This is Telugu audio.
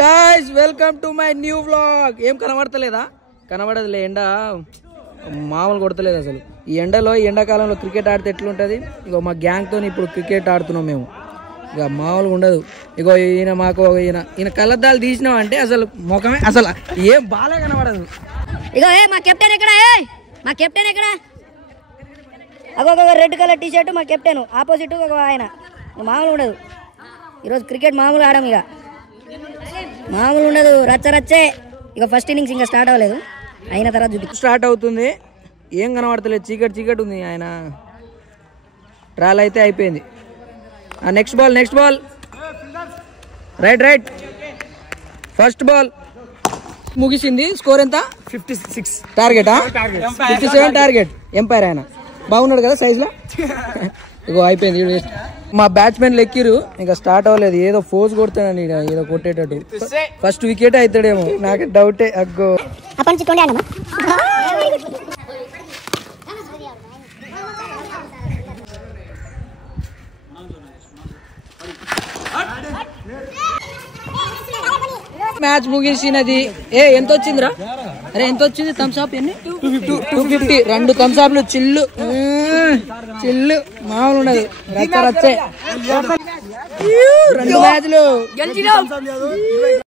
guys, welcome to my new vlog. ఏం కనబడతలేదా? కనబడదులే, ఎండ మామూలు కొడతలేదు అసలు. ఈ ఎండలో ఎండాకాలంలో క్రికెట్ ఆడితే ఎట్లుంటది? ఇగో మా గ్యాంగ్ తో ఇప్పుడు క్రికెట్ ఆడుతున్నాం మేము. ఇక మామూలుగా ఉండదు. ఇగో ఈయన మాకు ఈయన కళ్ళద్దాలు తీసినాం అంటే అసలు ముఖమే అసలు ఏం బాలే కనబడదు. ఇగో మా కెప్టెన్ ఎక్కడ? మా కెప్టెన్ ఎక్కడ? అగో రెడ్ కలర్ టీ షర్ట్ మా కెప్టెన్, ఆపోజిట్ ఆయన. మామూలు ఉండదు ఈరోజు క్రికెట్, మామూలు ఆడం, ఇక మామూలు ఉండదు, రచ్చరచ్చే. ఇక ఫస్ట్ ఇన్నింగ్స్ ఇంకా స్టార్ట్ అవ్వలేదు, అయిన తర్వాత చూపి స్టార్ట్ అవుతుంది. ఏం కనబడతలేదు, చీకటి ఉంది. ఆయన ట్రాల్ అయితే అయిపోయింది. Next ball right first ball ముగిసింది. స్కోర్ ఎంత? 56 టార్గెటా? 57 టార్గెట్. ఎంపైర్ ఆయన బాగున్నాడు కదా సైజ్లో. ఇగో అయిపోయింది. మా బ్యాట్స్మెన్ లెక్కిరు, ఇంకా స్టార్ట్ అవ్వలేదు. ఏదో ఫోర్స్ కొడుతానని ఏదో కొట్టేటట్టు. ఫస్ట్ వికెట్ అవుతాడేమో, నాకు డౌటే. అగ్గో మ్యాచ్ ముగిసినది. ఎంత వచ్చిందిరా? అరే ఎంత వచ్చింది? థమ్స్ అప్ ఎన్ని? 250. 2 థమ్స్ అప్లు. చిల్లు మామూలు ఉండదు, రచ్చే. 2 మ్యాచ్లు.